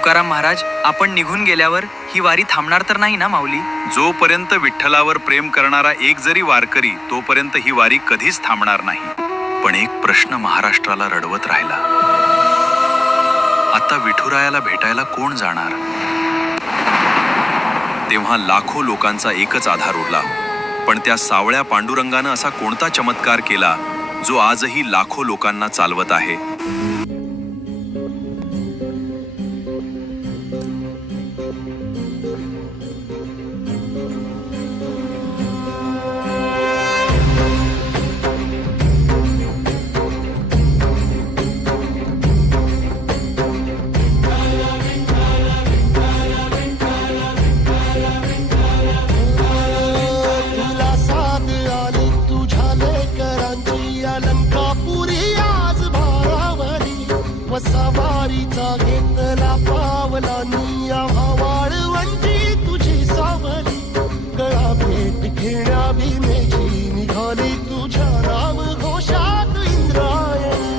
तुकाराम महाराज, आपण निघून गेल्यावर ही वारी थांबणार तर नाही ना माऊली? जोपर्यंत विठ्ठलावर प्रेम करणारा एक जरी वारकरी, तोपर्यंत ही वारी कधीच थांबणार नाही. पण एक प्रश्न महाराष्ट्राला रडवत राहिला. आता विठुरायाला भेटायला कोण जाणार? तेव्हा लाखो लोकांचा एकच आधार उरला. पण त्या सावळ्या पांडुरंगानं असा कोणता चमत्कार केला जो आजही लाखो लोकांना चालवत आहे? सवारीचा घेतला पावला निया वाळवंटी तुझी सावली, गळा भेट घेण्या भीमेची निघाली तुझ्या राम घोषात इंद्रायणी.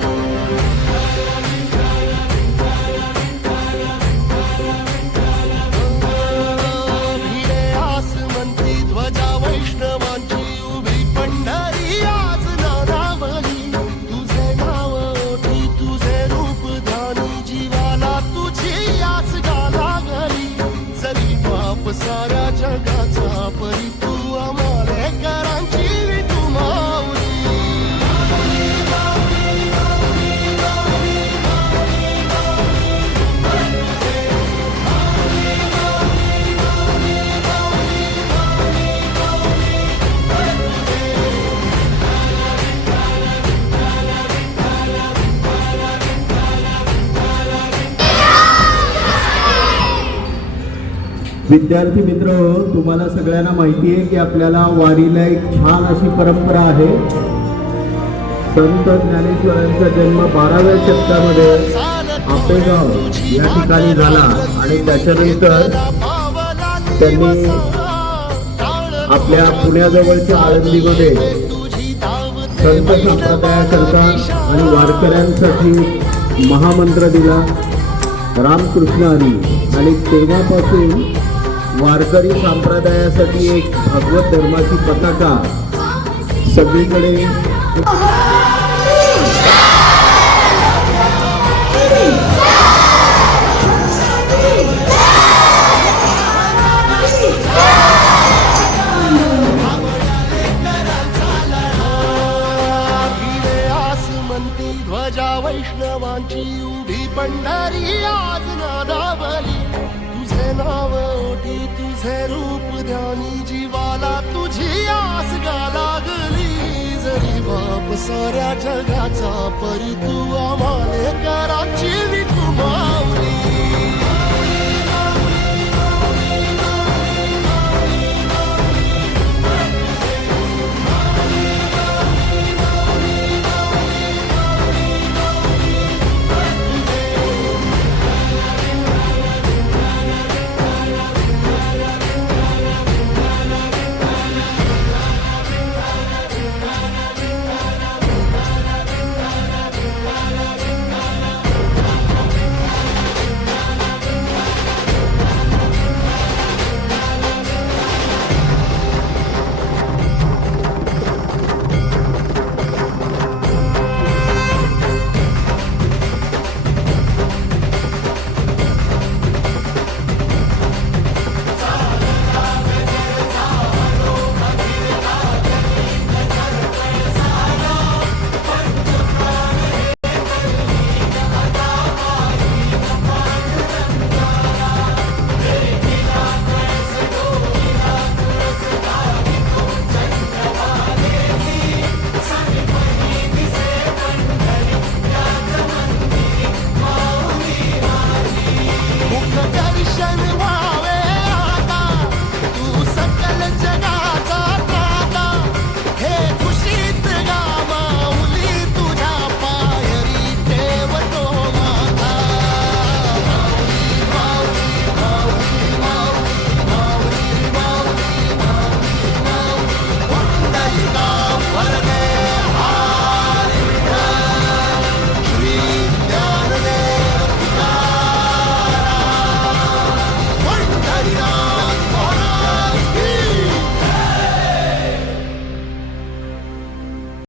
भिडे आसमंती ध्वजा वैष्णवांची उभी पंढरी आज नारावली, तुझे नाव ओठी तुझे रूप जीवाला तुझी आस लागली, जरी बाप साऱ्या जगाचा परी तू आमालेकरांची विठू माऊली. विद्यार्थी मित्र, तुम्हाला सगळ्यांना माहिती आहे की आपल्याला वारीला एक छान अशी परंपरा आहे. संत ज्ञानेश्वरांचा जन्म 12व्या शतकामध्ये आपेगाव या ठिकाणी झाला आणि त्याच्यानंतर त्यांनी आपल्या पुण्याजवळच्या आळंदीमध्ये संत संप्रदायाकरता आणि वारकऱ्यांसाठी महामंत्र दिला, रामकृष्ण हरी. आणि तेव्हापासून वारकरी संप्रदायासाठी एक भगवत धर्माची पताका सगळीकडे आसमंती ध्वजा वैष्णवांची उभी पंढरी आज नादावली, तुझे नाव ओठी तुझे रूप ध्यानी जीवाला तुझी आस लागली, जरी बाप साऱ्या जगाचा परी तू आम्हाले कराची